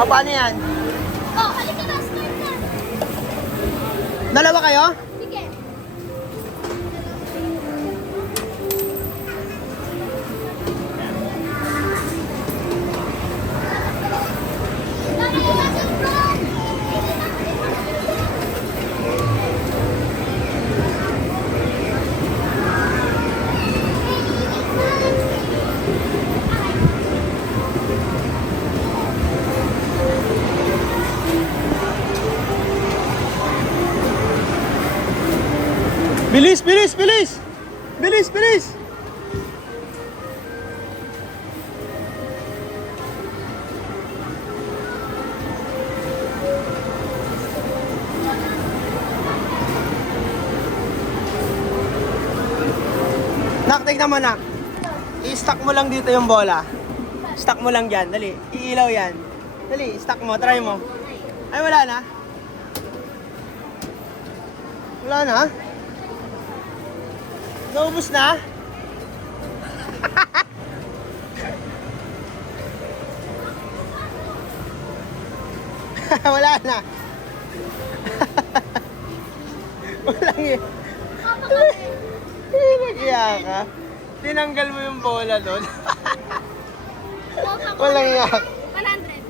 Paano yan? Oh, halika na, start na. Dalawa kayo? Sige. Bilis, bilis, bilis! Bilis, bilis! Nak, tignan mo nak. I-stack mo lang dito yung bola. Stack mo lang dyan, dali. Iilaw yan. Dali, stack mo, try mo. Ay, wala na. Wala na. Naubos na? Wala na. Walang eh. Nagyaya ka. Tinanggal mo yung bola doon. Walang yak.